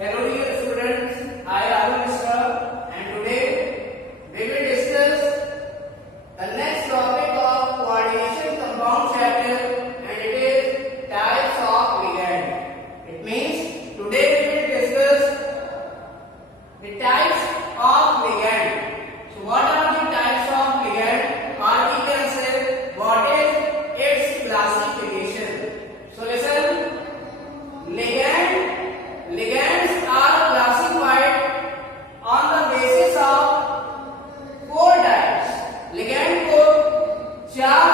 Hello dear students, I Rahul Mishra and today we will discuss the next topic of coordination compound chapter and it is types of ligand. It means today we will discuss the types of ligand. So what are the types of ligand or we can say what is its classification. So listen, Ligands are classified on the basis of four types. Ligand को चार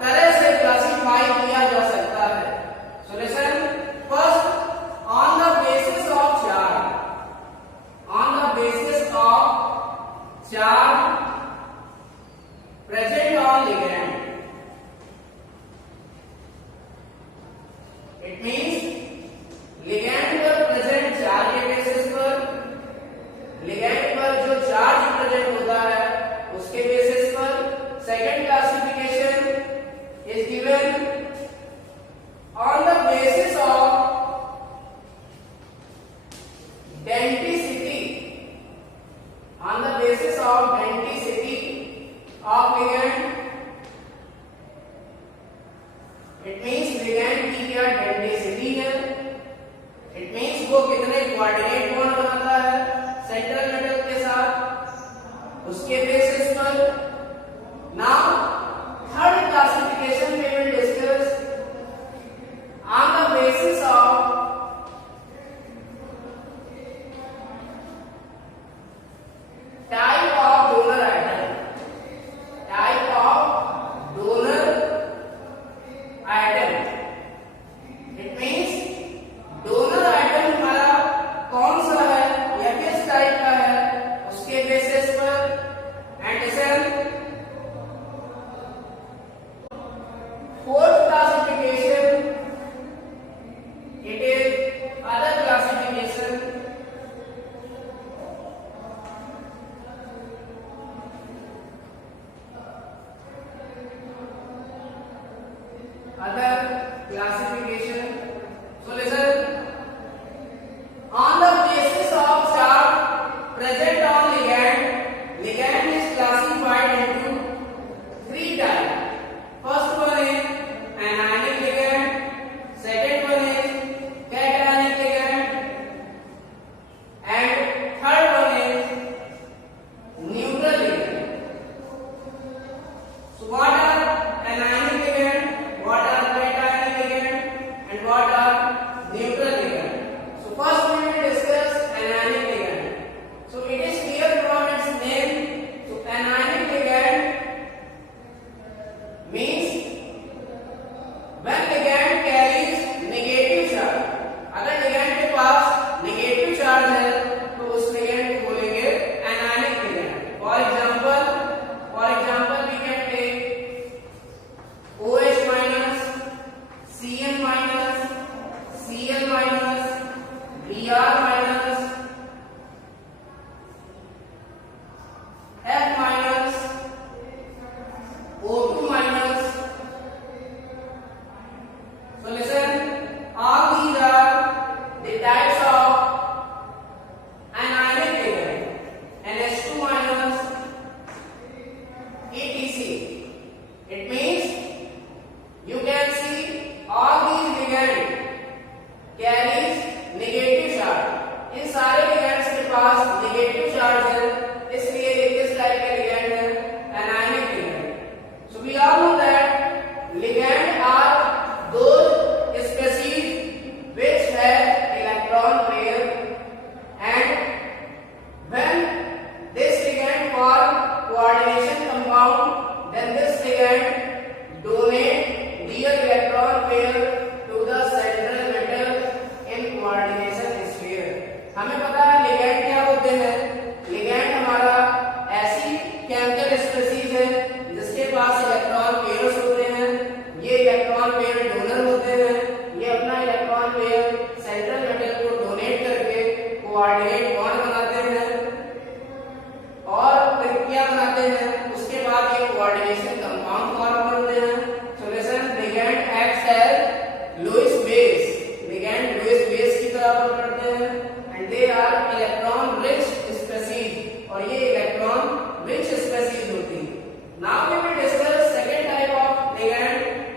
तरह से classify किया जा सकता है. So listen, first on the basis of charge. On the basis of charge present on ligand. It means ligand पर present charge के बेसिस पर, लिगैंड पर जो चार्ज प्रेजेंट होता है उसके बेसिस पर second classification is given on the basis of density. On the basis of density of ligand. It means ligand की क्या डेंसिटी है. इट मींस वो कितने कोऑर्डिनेट बॉन्ड बनाता है सेंट्रल मेटल के साथ, उसके बेसिस पर. Now third classification we will discuss on the basis of type of donor item. Type of donor item. It means donor item हमारा कौन सा है या किस टाइप का है उसके बेसिस पर. And listen, fourth classification it is other classification. Other classification. So listen, on the basis of charge present on ligand, ligand is classified into three types. First one is anionic ligand, second one is cationic ligand, and third one is neutral ligand. So what are anionic ligand, what are cationic ligand, and what are neutral ligand? So first we will discuss anionic ligand. So it is clear from its name. So anionic ligand means when ligand carries negative charge. अगर ligand के पास negative charge है तो उस ligand को बोलेंगे anionic ligand. For example we can take OH minus, Cn minus, Cl minus, Br minus, F minus, O2 minus. So listen, all these are the types of anionic ligand. NH2 minus, etc. It means you can see all these ligand carries negative charge. इन सारे ligands के पास negative charge है, इसलिए ये किस type के ligand है? Anionic ligand. So we all know that ligand are those species which have electron pair and when this ligand form coordination compound then this ligand donate their electron pair to the central metal in coordination sphere. हमें पता है ligand क्या होते हैं. Ligand हमारा ऐसी chemical species है जिसके पास इलेक्ट्रॉन पेयर्स होते हैं. ये इलेक्ट्रॉन पेयर डोनर होते हैं. ये अपना इलेक्ट्रॉन पेयर सेंट्रल मेटल को डोनेट करके कोऑर्डिनेट बॉन्ड बनाते हैं और फिर क्या बनाते हैं, उसके बाद ये कोऑर्डिनेशन कंपाउंड फॉर्म करते हैं. So listen, ligand acts as Lewis base. ligand Lewis base की तरह वर्क करते हैं. They are electron rich species और ये इलेक्ट्रॉन रिच स्पेसीज होती है। Now we will discuss second type of ligand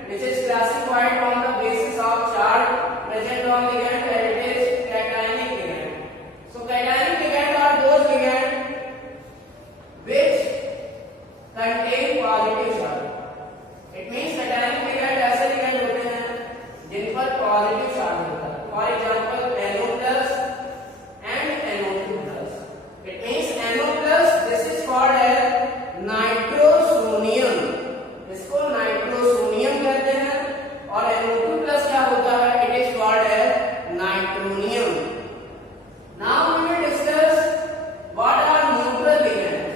which is classified on the basis of charge present on ligand and it is cationic ligand. So cationic ligand are those ligand which contain positive charge. It means cationic ligand ऐसे ligand होते हैं जिन पर positive charge होता है। For example NO+ and NO2+. It means NO+, this is called as nitrosonium. इसको nitrosonium कहते हैं और NO2+ क्या होता है? It is called as nitronium. Now we will discuss what are neutral ligands.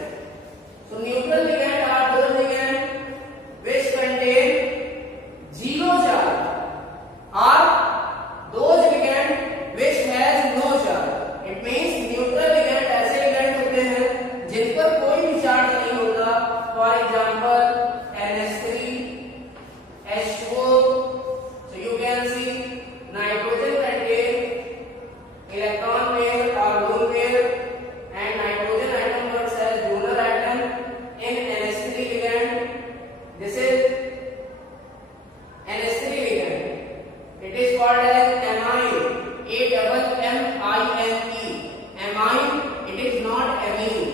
So neutral ligand are those ligand which contain zero charge or those ligand which has no charge. It means neutral ligand ऐसे ligand होते हैं जिन पर कोई भी charge नहीं होता। For example NH3, H2O. So you can see nitrogen contain electron pair or lone pair and nitrogen atom works as donor atom in NH3 ligand. This is NH3 ligand. It is called as amine. AMMINE. Amine. It is not amine.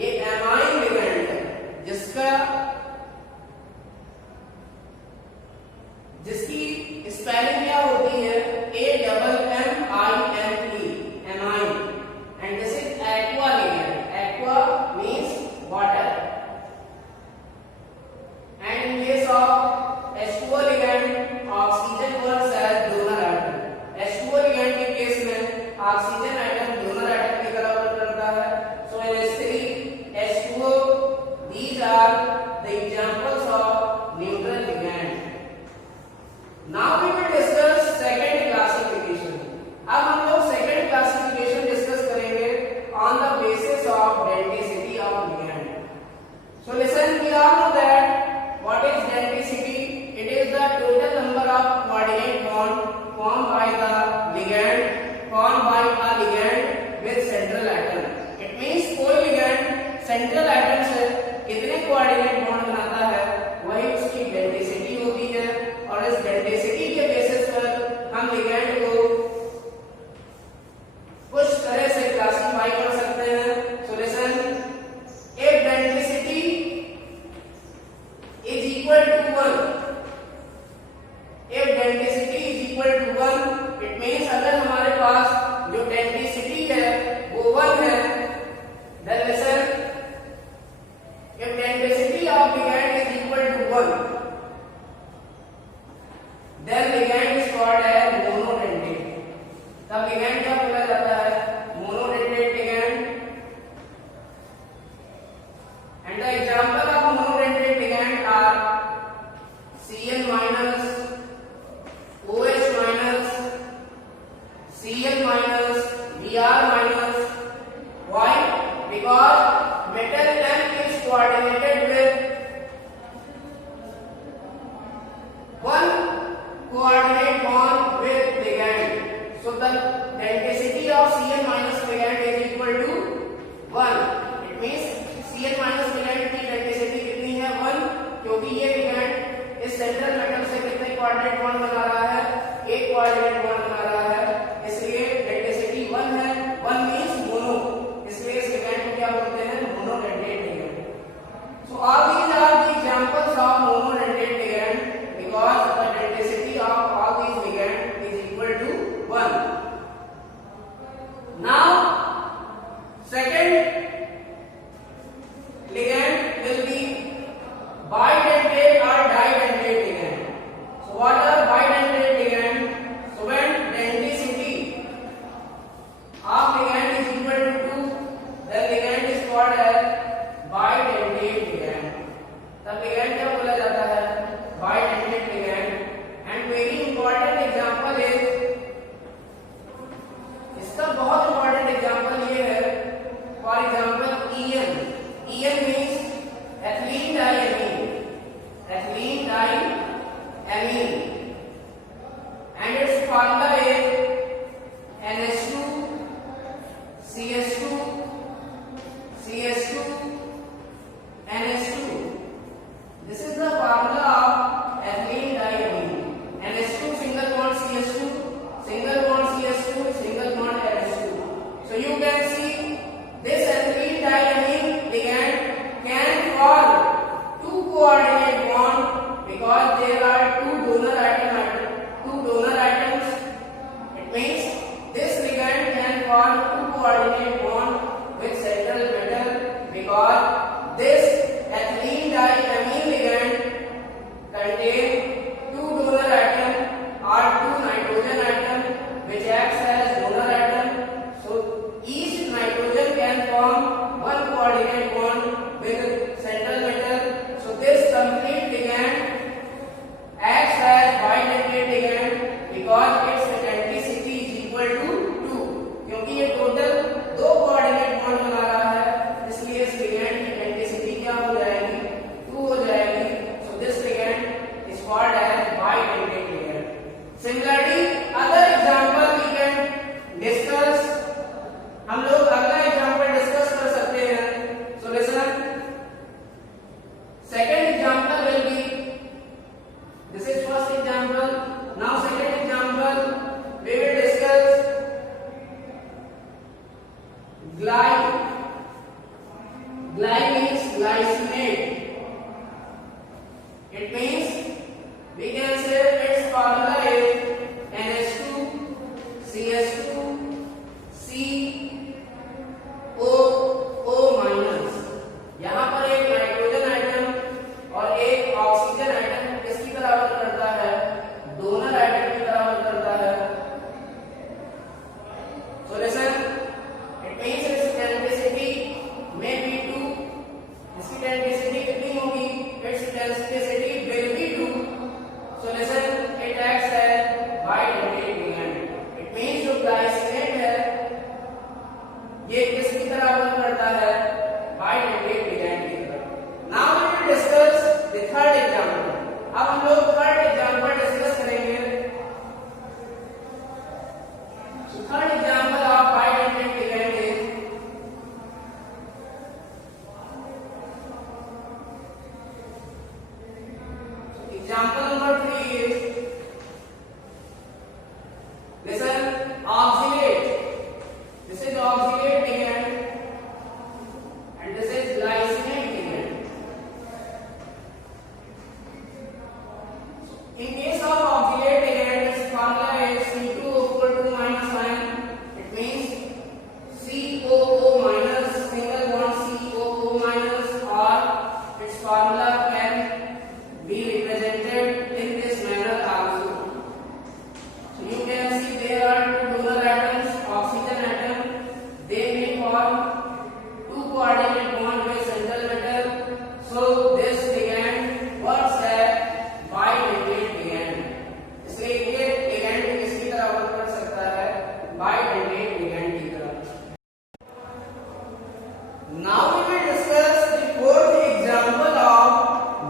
ये amine ligand है जिसकी spelling क्या होती है? AMMINE. amine. And this is aqua ligand. Aqua means water. And in case of H2O ligand, oxygen works as donor atom. H2O ligand के case में oxygen atom donor atom की तरह work करता है। So NH3, H2O, these are the examples of neutral ligand. Now we will discuss second classification. अब हम लोग second classification discuss करेंगे on the basis of denticity of ligand. So listen, we all know that what is denticity? It is the total number of coordinate bond formed by a ligand with central atom. It means कोई ligand central atom से कितने coordinate bond बनाता है वही उसकी denticity होती है और इस denticity के बेसिस पर हम ligand को कुछ तरह से क्लासिफाई कर सकते हैं। So listen, if denticity is equal to 1, if denticity is equal to 1, it means अगर हमारे पास जो denticity है वो 1 है, then listen, Gly means glycinate. It means we can say its formula is NH2 CH2 COO minus. यहाँ पर एक nitrogen item और एक ऑक्सीजन आइटम किसकी तरह वर्क करता है? डोनर आइटम की तरह वर्क करता है. So listen, it means its density may be 2. इसकी density कितनी होगी? Its density will be 2. So listen, it acts as bidentate ligand. It means जो glycinate है ये किसकी तरह वर्क करता है? Bidentate ligand की तरह. Now we will discuss the third example. अब हम लोग थर्ड एग्जांपल डिस्कस करेंगे. So third example of bidentate ligand is example number 3 is listen, oxalate. This is oxalate ligand and this is glycinate ligand. In case of oxalate ligand, its formula is C2O2 minus ion. It means COO minus single bond COO minus, or its formula can be represented in this manner also. So you can see there are two donor atoms, oxygen atom. They may form two coordinate bond with central metal. So this ligand works as bidentate ligand. इसलिए ये ligand किसकी तरह work कर सकता है? Bidentate ligand की तरह. Now we will discuss the fourth example of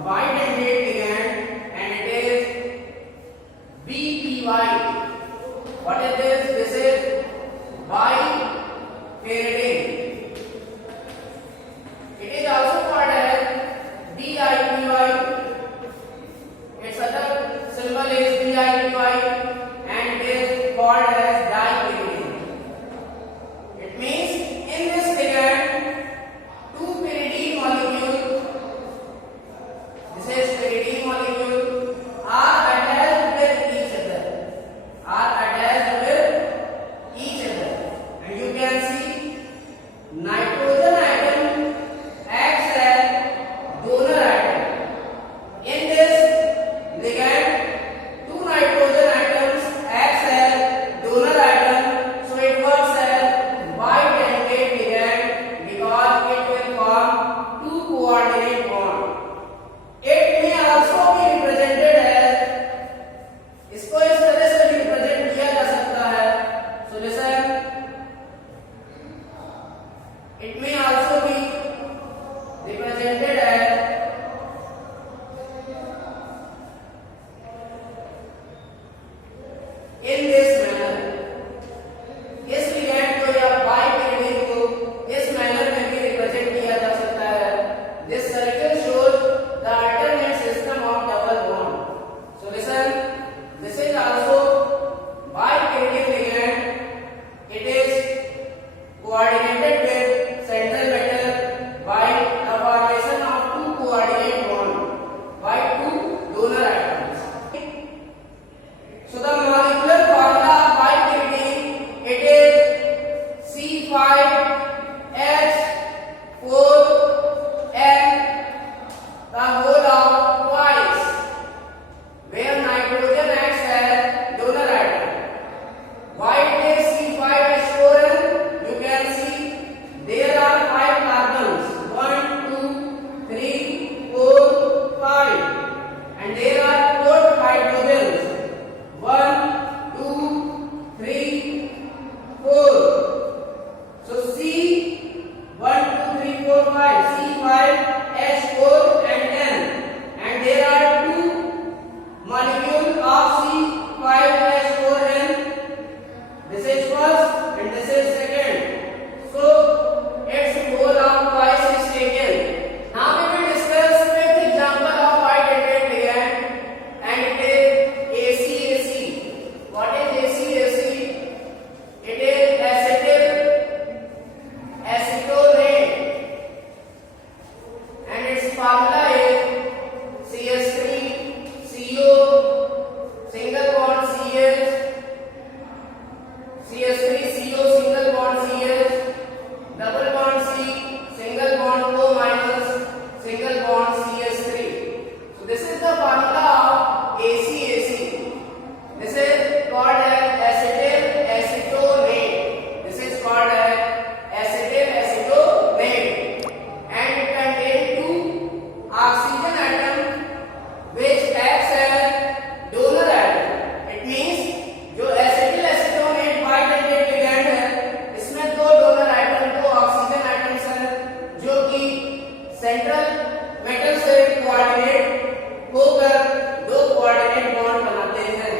bidentate ligand and it is BPY. What is this? This is bipyridine. It is also called as DIPY. Its other symbol is DIPY and it is called as dipyridine. It means in this ligand two pyridine molecules, this is pyridine molecule, are attached with each other. And you can see CH3CO single bond CH, double bond C, single bond O minus, single bond CH3. So this is the formula of ACAC. This is called as acetyl acetonate. This is called as acetyl acetonate, and it contains two oxygen atom which acts as donor atom. It means जो acetyl acetonate bidentate ligand है, इसमें दो donor atom, दो oxygen atoms हैं जो कि central metal से coordinate होकर दो coordinate bond बनाते हैं.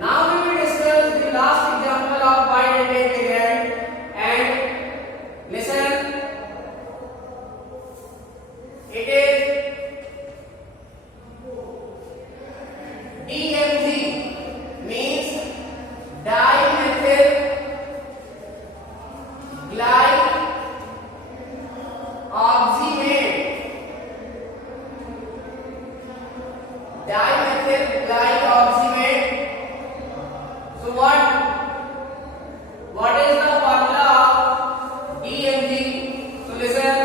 Now we will discuss the last example of bidentate ligand, and listen, it is DMG, means dimethyl glycoximate. Dimethyl glycoximate. So what is the formula of DMG? So listen,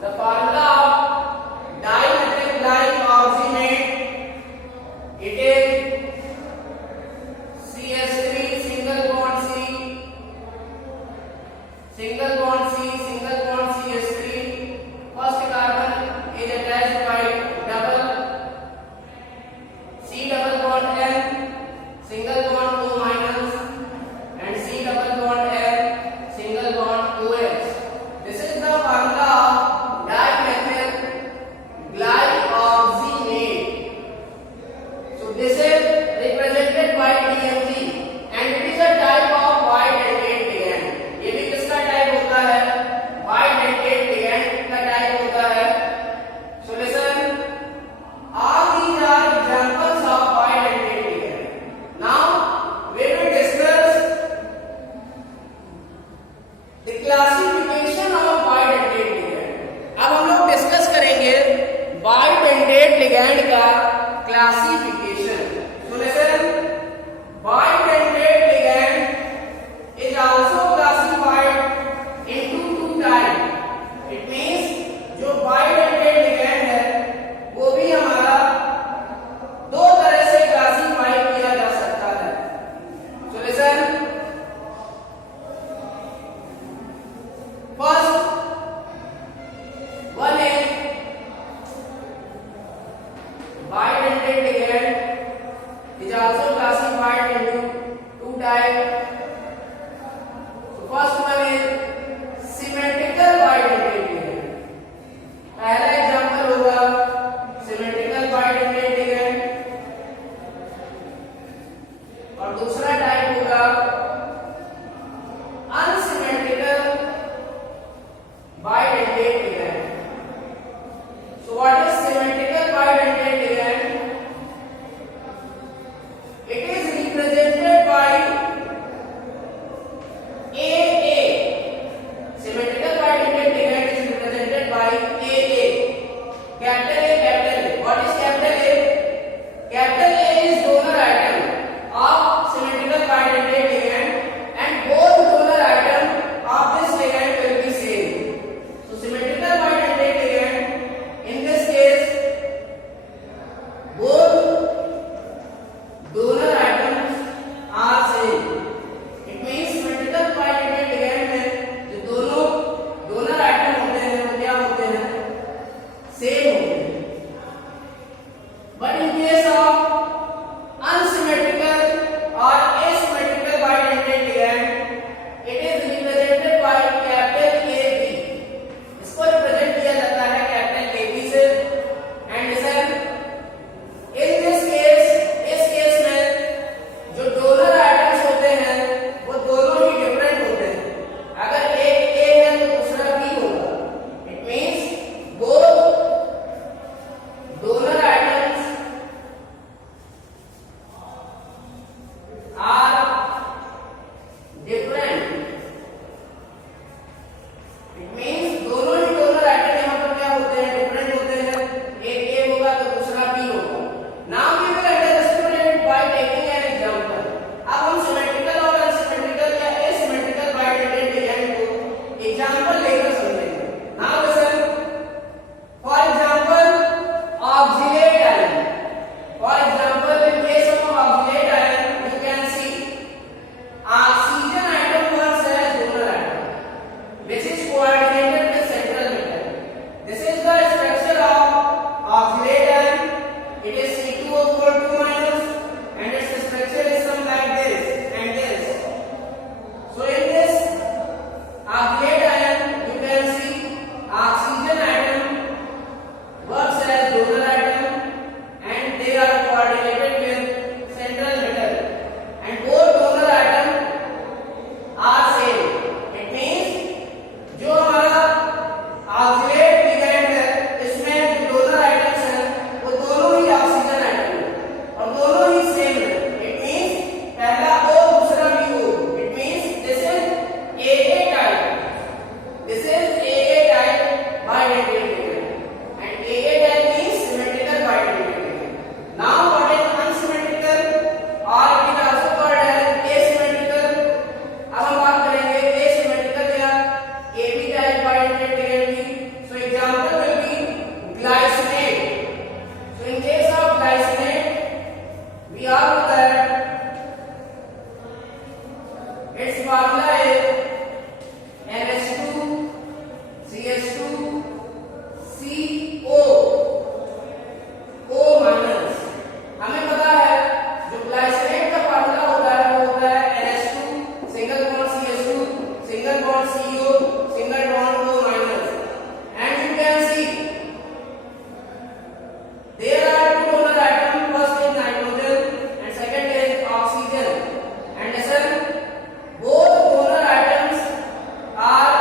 the formula of dimethyl glycoximate, it is CH3 single bond C, single bond C, single bond CH3. First carbon is attached by double C double bond N, single bond O minus, and C double bond N, single bond OH. This is the formula of dimethyl glycoximate. So this is represented by DMG, and it is a type of bidentate ligand. ये भी किसका type होता है? Bidentate ligand का type होता है. So listen, all these are examples of bidentate ligand. Now we will discuss the classification of bidentate ligand. अब हम लोग डिस्कस करेंगे bidentate ligand का classification. So listen, bidentate ligand is also classified into two types. It means जो bidentate ligand है वो भी हमारा दो तरह से क्लासिफाई किया जा सकता है. So listen, first one is bidentate ligand is also classified into two types. So first one is symmetrical bidentate ligand. पहला एग्जांपल होगा symmetrical bidentate ligand, और दूसरा टाइप होगा unsymmetrical bidentate ligand. So what is symmetrical bidentate ligand? It is represented by AA. its formula is NH2 CH2 CO O minus. हमें पता है जो glycinate का फार्मूला होता है वो होता है NH2 single bond CH2 single bond CO single bond O minus. And you can see there are two donor atoms, first is nitrogen and second is oxygen, and listen, both donor atoms are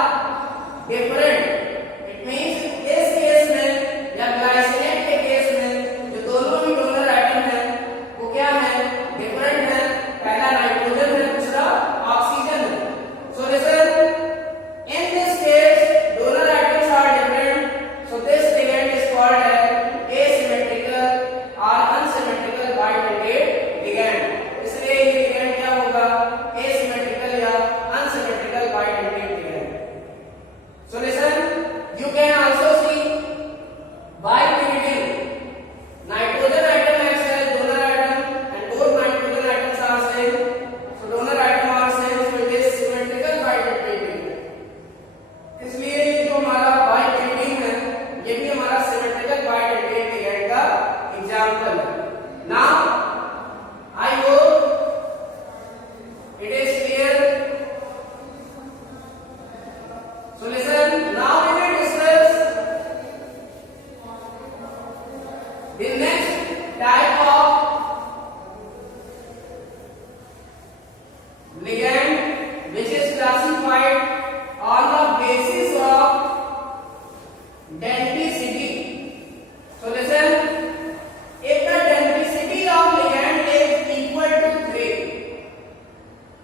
different. It means इस case में या glycinate के case में जो दोनों ही donor atom हैं वो क्या है, डिफरेंट है। पहला नाइट्रोजन है, दूसरा ऑक्सीजन है। So listen, in this case donor atoms are different, so this ligand is called as asymmetrical or unsymmetrical bidentate ligand। इसलिए ये ligand क्या होगा, asymmetrical या unsymmetrical bidentate ligand। So listen, you can also see by dividing nitrogen atom acts as donor atom and both nitrogen atoms are same, so donor atom are same, so it is symmetrical bidentate ligand। इसलिए ये जो हमारा bidentate है ये भी हमारा symmetrical bidentate ligand का example है। Now I hope it is clear। So listen, now we will discuss the next type of ligand which is classified on the basis of denticity। So listen, if the denticity of ligand is equal to 3,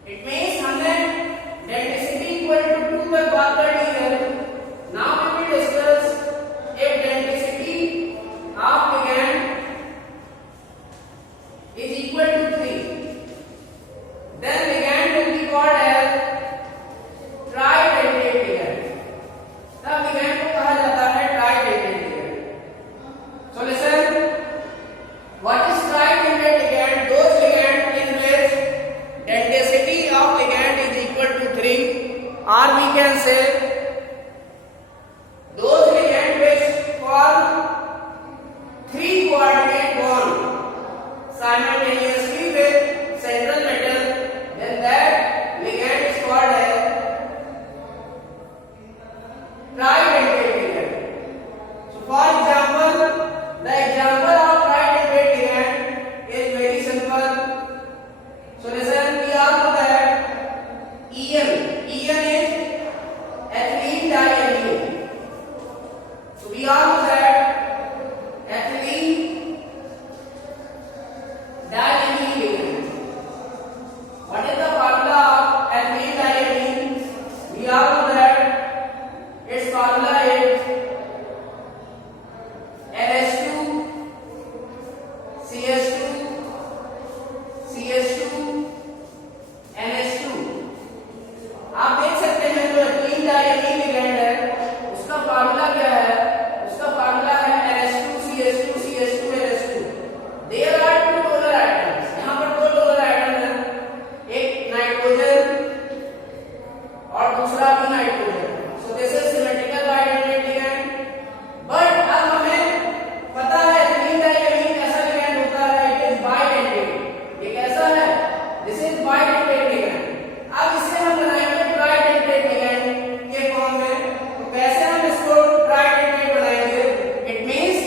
it means हमने denticity equal to 2 तक बात कर ली है। Now we will discuss if denticity of ligand is equal to 3, then ligand will be called as tridentate ligand। तब ligand को कहा जाता है tridentate ligand। So listen, what is tridentate ligand? Those ligand in which denticity of ligand is equal to 3, or we can say those ligand which form 3 coordinate bond simultaneously with central metal, then that ligand is called as tridentate ligand। So for example, the example of tridentate ligand is very simple। So listen, we all know that En is ethylene diamine। So we all know that ethylene diamine ligand। What is the formula of ethylene diamine? We all know that its formula is NH2 CH2 CH2 NH2। आप देख सकते हैं जो ethylene diamine ligand है उसका formula क्या है, उसका फार्मूला है NH2 CH2 CH2 NH2। There are two donor atoms, यहाँ पर दो donor atom हैं, एक नाइट्रोजन और दूसरा भी nitrogen. So this is symmetrical bidentate ligand। But अब हमें पता है ethylene diamine कैसा ligand होता है, it is bidentate। ये कैसा है, this is bidentate ligand। अब इसे हम बनाएंगे tridentate ligand के फॉर्म में। तो कैसे हम इसको tridentate बनाएंगे? It means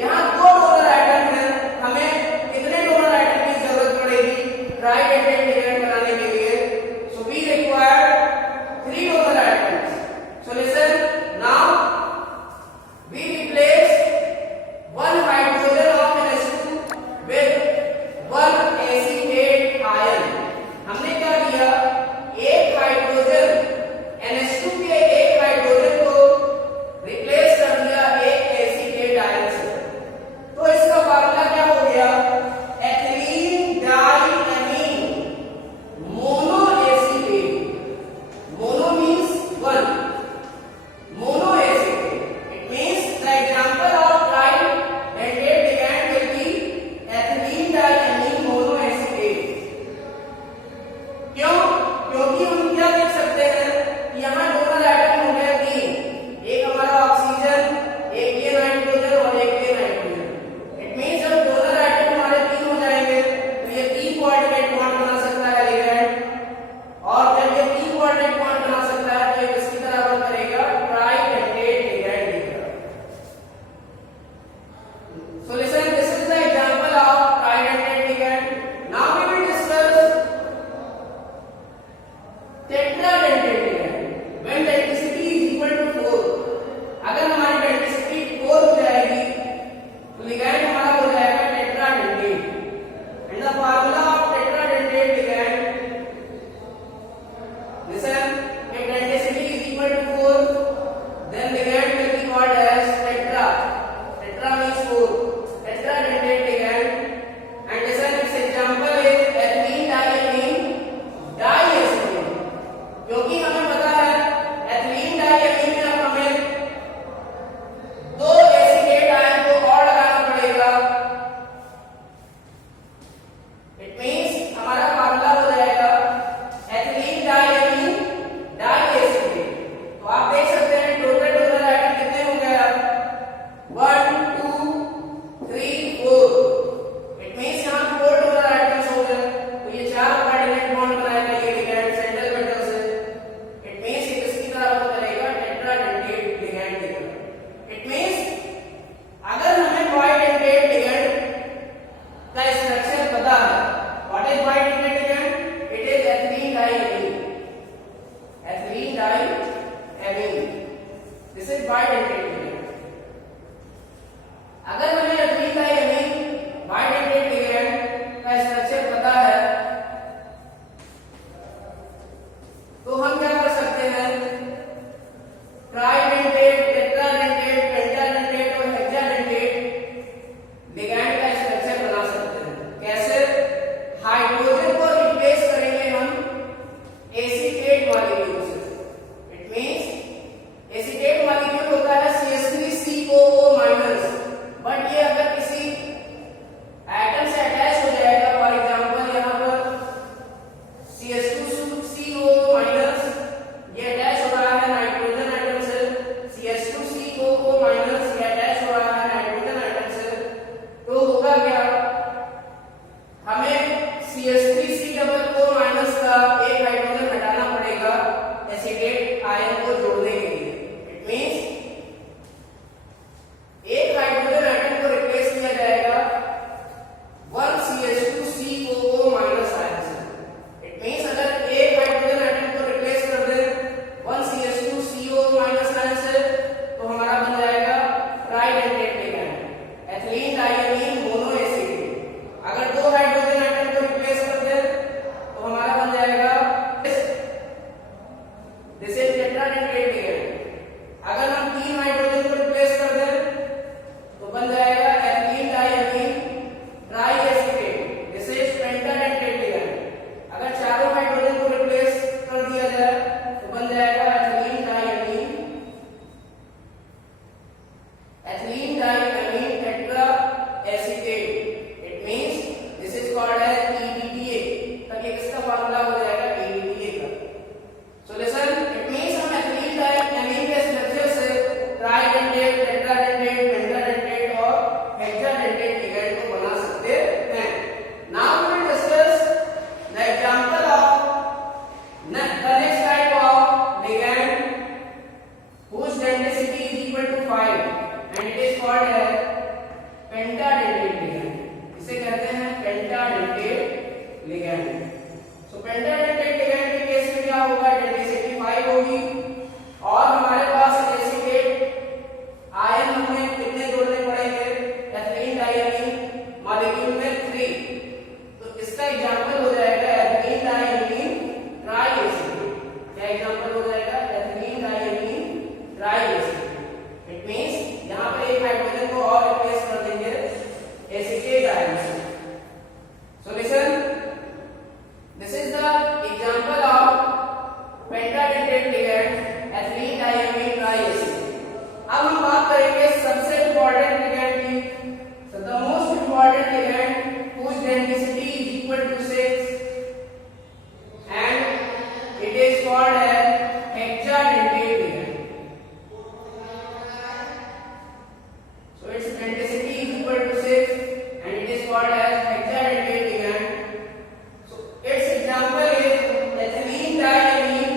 यहाँ दो donor atom हैं, हमें कितने donor atom की जरूरत पड़ेगी tridentate ligand बनाने के लिए? So we require 3 donor atoms। So listen, now we replace one hydrogen of NH2 with one acetate ion। हमने क्या किया, एक हाइड्रोजन NH2 के एक हाइड्रोजन को रिप्लेस कर दिया एक एसीटेट आयन से। तो इसका फार्मूला क्या हो गया, ethylene diamine mono acetate. Mono means one, mono acetate. It means the example of tridentate ligand will be ethylene diamine mono acetate। क्यों? क्योंकि कोऑर्डिनेट बॉन्ड बना सकता है, तो ये किसकी तरह वर्क करेगा, ट्राइडेंटेट लिगैंड की तरह। So listen, this is the example of tridentate ligand. Now we will discuss tetradentate ligand. When denticity is equal to 4, अगर हमारी डेंसिटी 4 हो जाएगी तो लिगैंड हमारा हो जाएगा tetradentate. And the formula of tetradentate ligand, listen, if denticity is equal to 4, then ligand will be called as tetra. Tetra means 4. Tetradentate ligand. And listen, its example is ethylene diamine diacetyl. क्योंकि हमें पता है ethylene diamine में हमें 2 acetate ion को और लगाना पड़ेगा। इट मींस हमारा फार्मूला हो जाएगा एथिलीन डाइएमीन डाइएसिटेट। तो आप देख सकते हैं टोटल आइटम कितने हो गए, 1 2 3 4। इट मींस यहां 4 टोटल आइटम्स हो गए। तो ये 4 कोऑर्डिनेट बॉन्ड बनाएगा ये लिगैंड सेंट्रल मेटल से। इट मींस ये किसकी तरह वर्क करेगा, टेट्राडेंटेट लिगैंड की तरह। इट मींस अगर हमें बाइडेंटेट लिगैंड का स्ट्रक्चर पता है, what is bidentate ligand, it is ethylene diamine. Ethylene diamine, this is bidentate ligand. अगर हमें एथिलीन डाइएमीन बाइडेंटेट लिगैंड का स्ट्रक्चर पता है तो हम क्या कर सकते हैं, ट्राइडेंटेट, टेट्राडेंटेट, पेंटाडेंटेट और हेक्साडेंटेट लिगैंड का स्ट्रक्चर बना सकते हैं। कैसे, हाइड्रोजन को रिप्लेस करेंगे हम एसीटेट मॉलिक्यूल से। इट मींस एसीटेट मॉलिक्यूल होता है CH3COO-, बट ये अगर किसी एटम से अटैच हो जाएगा, फॉर एग्जांपल यहां पर CH2CO-, ये अटैच हो रहा है नाइट्रोजन एटम से, CH2COO-, ये अटैच हो रहा है नाइट्रोजन एटम से, तो होगा क्या, हमें CH3COO- का एक हाइड्रोजन हटाना पड़ेगा एसिटेट आयन को जोड़ने के लिए। इट मींस एक हाइड्रोजन एटम को रिप्लेस किया जाएगा 1 CH2COO- आयन से। इट मींस अगर एक हाइड्रोजन एटम को रिप्लेस कर दें 1 CH2CO- आयन से, तो हमारा बन जाएगा ट्राइडेंटेट लिगैंड, एथिलीन डाइएमीन मोनोएसिटेट। अगर 2 हाइड्रोजन एटम को रिप्लेस कर दें तो हमारा बन जाएगा दिस इज टेट्राडेंटेट लिगैंड। अगर हम 3 हाइड्रोजन को रिप्लेस कर दें तो बन जाएगा ethylene diamine triacetate, this is pentadentate ligand. अगर चारों हाइड्रोजन को रिप्लेस कर दिया जाए तो बन जाएगा ethylene diamine tetra acetate. It means this is called as EDTA। तब ये किसका फार्मूला हो जाएगा, EDTA का। सो लिसन, इट मींस हम एथिलीन डाइएमीन के स्ट्रक्चर से ट्राइडेंटेट, टेट्राडेंटेट, पेंटाडेंटेट और हेक्साडेंटेट लिगैंड को बना सकते हैं। Now we will discuss the example of the next type of ligand whose denticity is equal to 5 and it is called as pentadentate ligand। इसे कहते हैं pentadentate ligand। So pentadentate ligand के case में क्या होगा, डेंसिटी 5 होगी और हमारे पास एसिटेट आयन हमें कितने जोड़ने पड़ेंगे, एथिलीन डाइएमीन मॉलिक्यूल में 3। तो इसका एग्जांपल हो जाएगा एथिलीन डाइएमीन ट्राइएसिटेट। क्या एग्जांपल हो जाएगा, एथिलीन डाइएमीन ट्राइएसिटेट। इट मींस यहां पर एक हाइड्रोजन को और रिप्लेस कर देंगे एसिटेट आयन से। So listen, this is the example of pentadentate ligand ethylene diamine triacetate. अब हम बात करेंगे सबसे इंपॉर्टेंट लिगैंड की। So the most important ligand whose density is equal to 6 and it is called as hexadentate ligand। So its density is equal to 6 and it is called as hexadentate ligand। So its example is ethylene diamine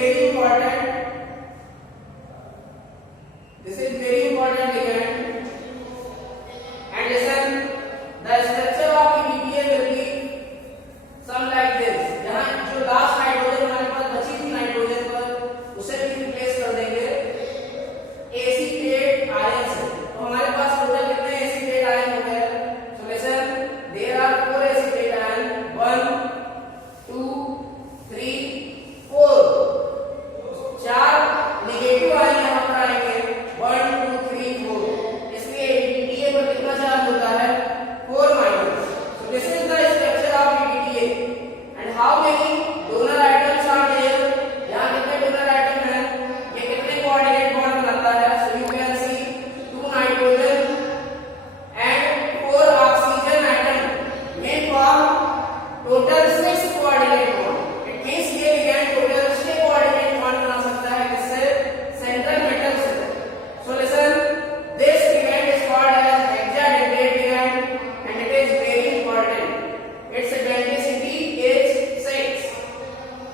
very important. This is very important ligand. And listen, the structure of PBDA will be some like this. यहाँ जो last nitrogen हमारे पास बची थी nitrogen पर, उसे भी replace कर देंगे एसीटेट आयन से। तो हमारे पास टोटल कितने एसीटेट आयन हो गए? So listen, there are 4 acetate ion, 1 2 3 4। 4 negative ion यहाँ पर आएंगे, 1 2 3 4। इसलिए PBDA पर कितना चार्ज होता है? 4 minus. So this is the structure of PBDA। And how many donor items are there? यहाँ कितने डोनर आइटम हैं? ये कितने कोऑर्डिनेट बॉन्ड बनाता है? So you can see 2 nitrogen and 4 oxygen atom may form total 6 coordinate bond. It means ये ligand total 6 coordinate bond बना सकता है, किससे? सेंट्रल मेटल से। So listen, this ligand is called as hexadentate ligand and it is very important. Its denticity is 6.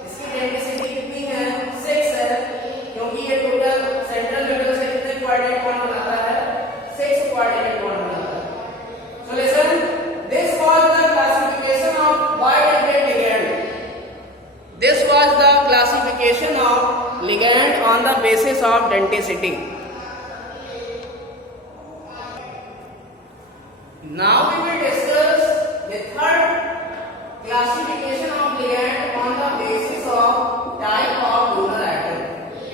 इसकी density कितनी है? 6 है, क्योंकि ये टोटल सेंट्रल मेटल से कितने कोऑर्डिनेट बॉन्ड बनाता है? 6 कोऑर्डिनेट बॉन्ड बनाता है। So listen, this was the classification of bidentate ligand. This was the classification of ligand on the basis of denticity. Now we will discuss the third classification of ligand on the basis of type of donor atom.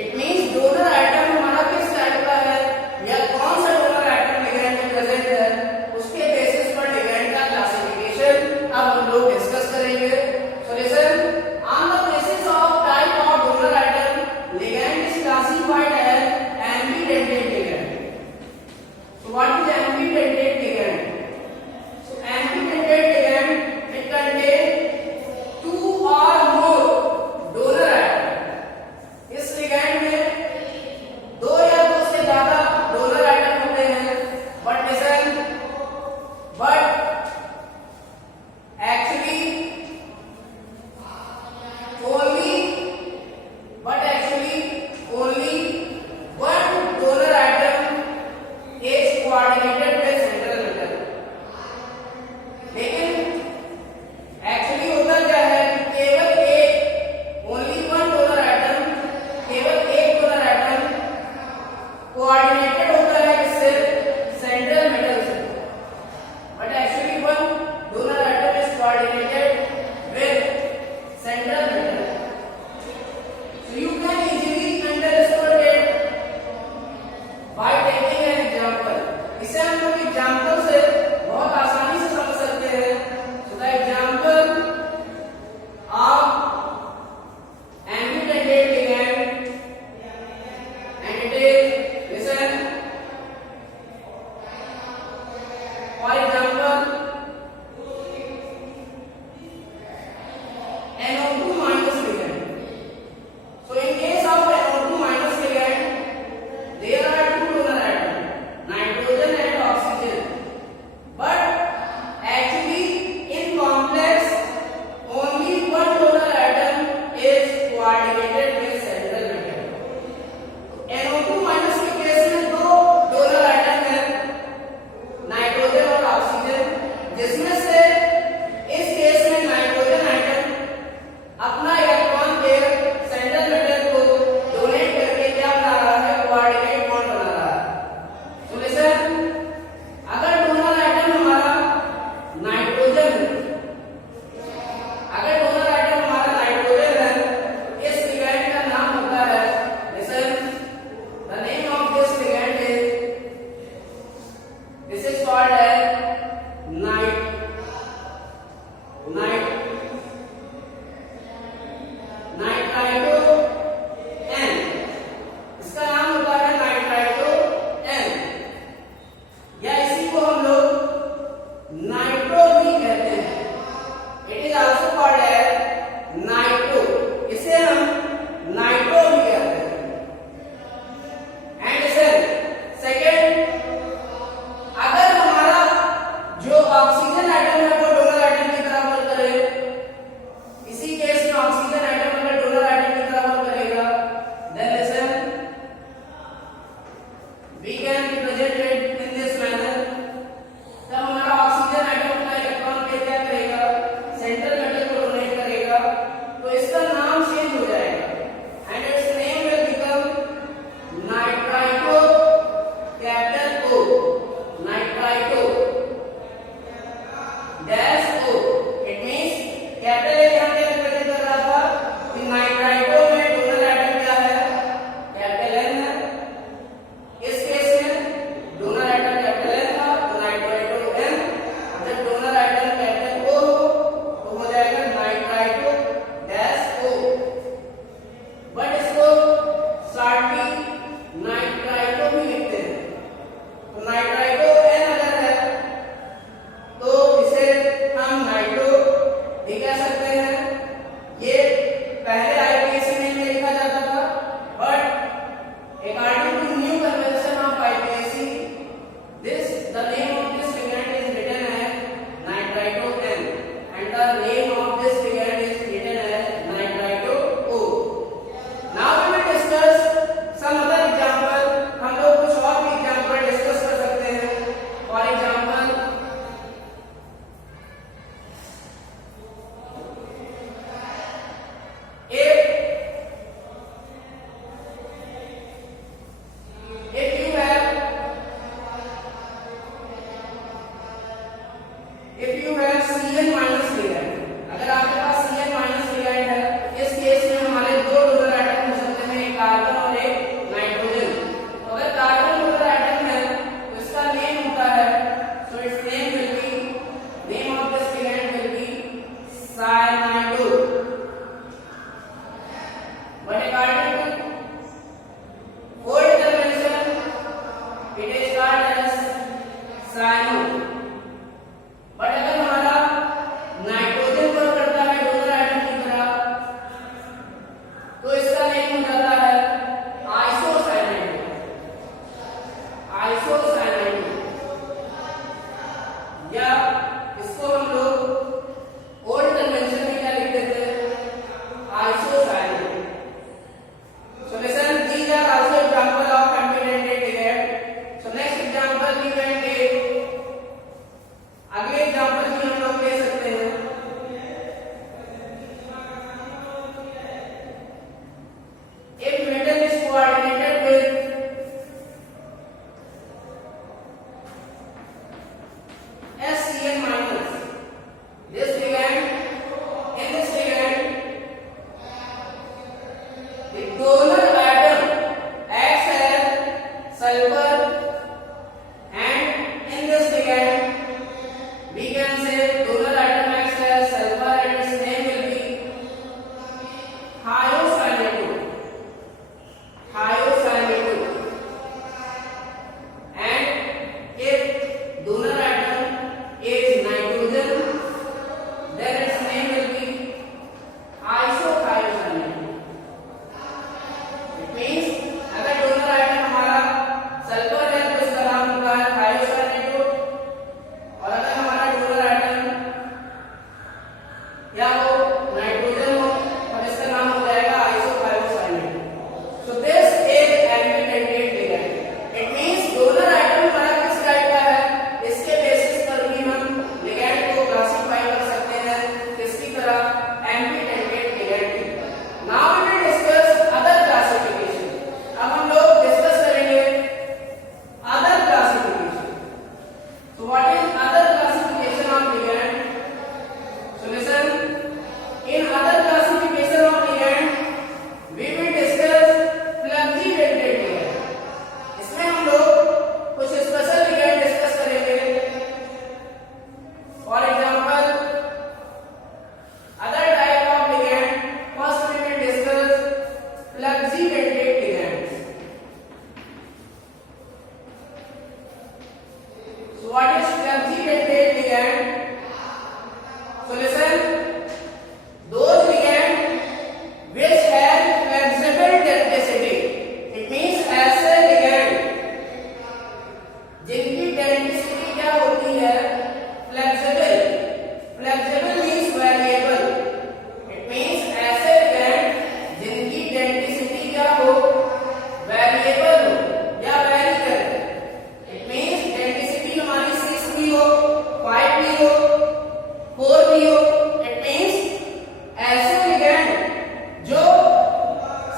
It means donor atom हमारा किस type का है या कौन सा donor atom ligand में present है, उसके बेसिस पर ligand का क्लासिफिकेशन अब हम लोग डिस्कस करेंगे। So listen, on the basis of type of donor atom, ligand is classified as ambidentate ligand. So what is ambidentate ligand? Ambidentate ligand, it contains 2 or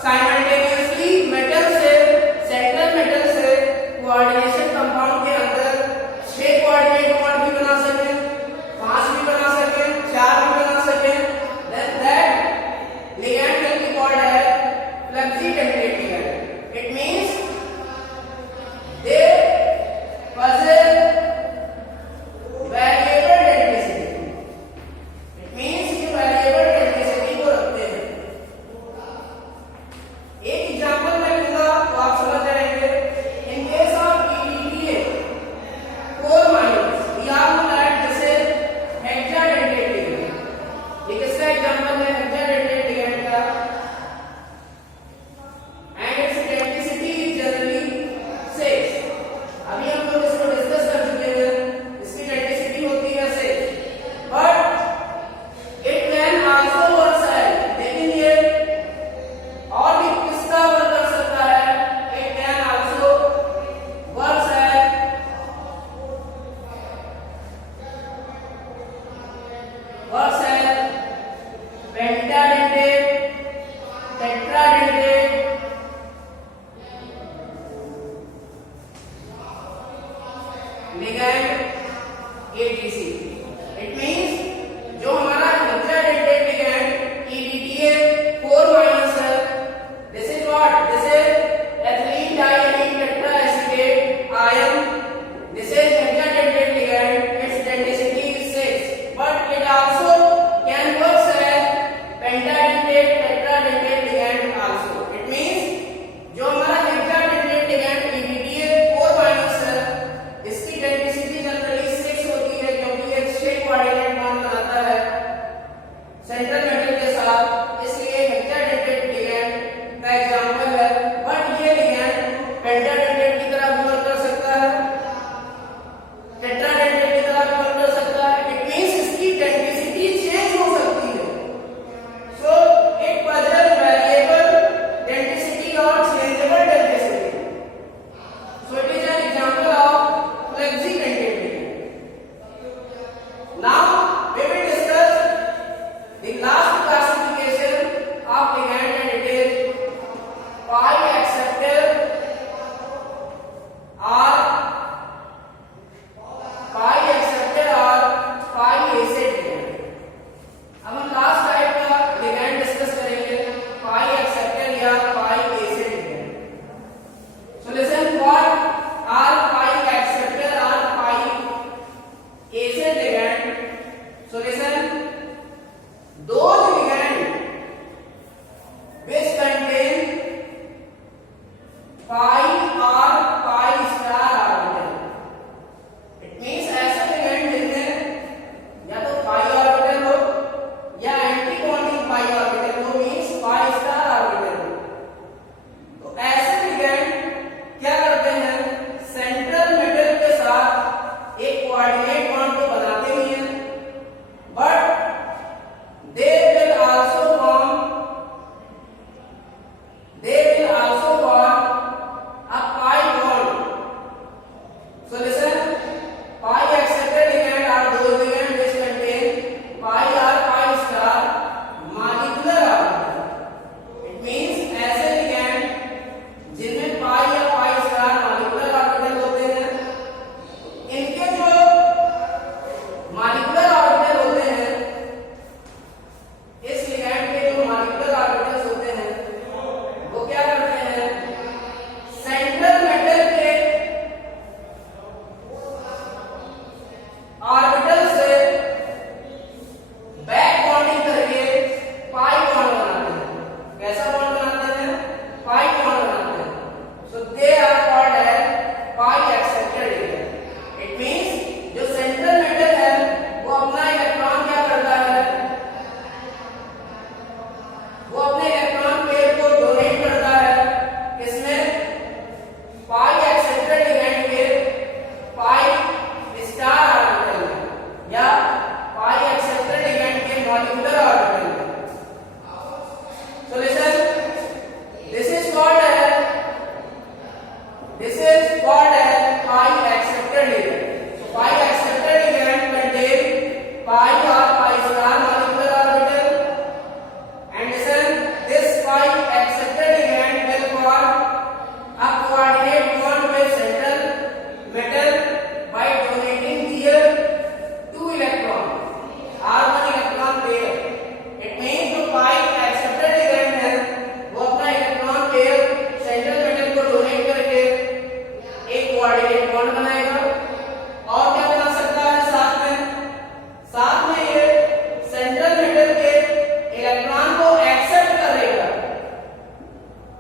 simultaneously metal से central metal से coordination compound के अंदर 6 coordinate bond भी बना सके, 5 भी बना सके, 4 भी बना सके, then that ligand will be called as flexi-template ligand. It means they possess variable denticity. It means कि variable denticity को रखते हैं.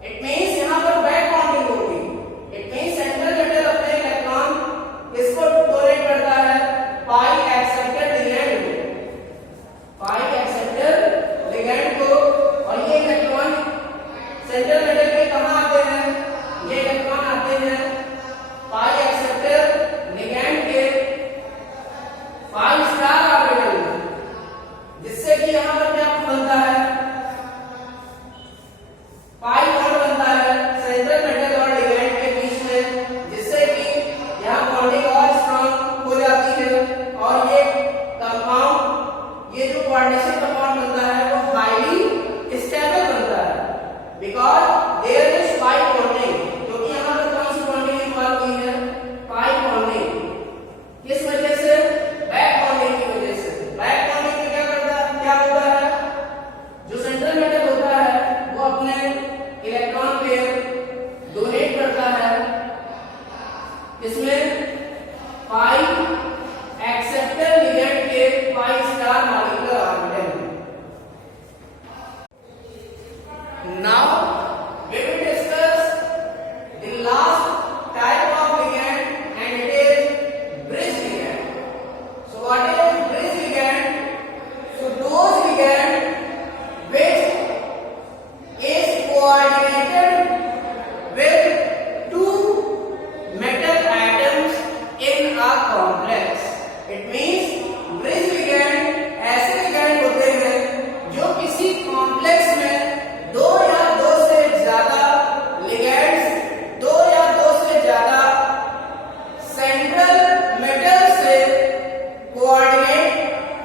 इट मींस यहाँ पर बैक बॉन्डिंग होगी। इट मींस सेंट्रल मेटल अपने इलेक्ट्रॉन किसको डोनेट करता है, पाई एक्सेप्टर लिगैंड को, पाई एक्सेप्टर लिगैंड को। और ये इलेक्ट्रॉन सेंट्रल मेटल के कहाँ आते हैं, ये इलेक्ट्रॉन आते हैं पाई एक्सेप्टर लिगैंड के 5 स्टार ऑर्बिटल में, जिससे कि यहां पर क्या बनता है, पाई बॉन्ड बनता है सेंट्रल मेटल और लिगैंड के बीच में, जिससे कि यहां बॉन्डिंग और स्ट्रांग हो जाती है। और ये कंपाउंड, ये जो कोऑर्डिनेशन कंपाउंड बनता है वो हाईली स्टेबल बनता है, because there is pi bonding. क्योंकि यहां पर कौन सी बॉन्डिंग इन्वॉल्व हुई है, पाई बॉन्डिंग। किस वजह से, बैक बॉन्डिंग की वजह से। बैक बॉन्डिंग में क्या होता है, जो सेंट्रल मेटल होता है वो अपने इलेक्ट्रॉन पेयर डोनेट करता है इसमें पाई एक्सेप्टर लिगैंड के पाई स्टार मॉलिक्यूलर ऑर्बिटल में। Now we will discuss the last type of ligand, and it is bridge ligand. So what is bridge ligand? So those ligand which is coordinated with two metal atoms in a complex. It means bridge ligand ऐसे ligand होते हैं जो किसी complex में दो या दो से ज्यादा लिगैंड्स, दो या दो से ज्यादा सेंट्रल मेटल से कोऑर्डिनेट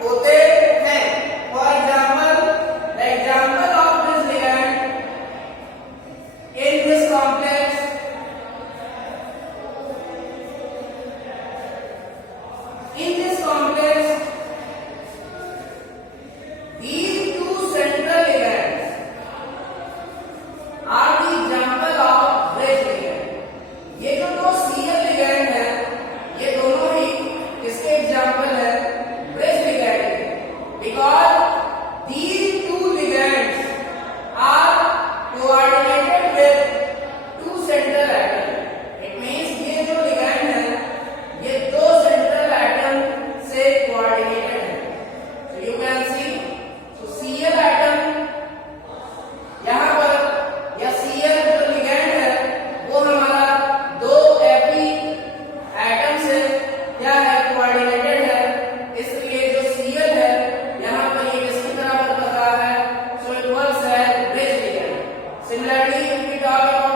होते हैं। For example, the example of this ligand in this complex, in this complex these two central ligands are the example of bridge ligand. ये जो दो Cl ligand है, ये दोनों ही किसके एग्जांपल है, bridge ligand के, because these two ligands are coordinated with two central atoms. It means ये जो ligand है ये दो central atom से coordinated है। So you can see, so Cl atom यहाँ पर, या Cl जो ligand है वो हमारा दो Fe atom से क्या है, coordinated है। इसलिए जो Cl है यहाँ पर ये किसकी तरह वर्क कर रहा है, so it works as bridge ligand. Similarly, if we talk about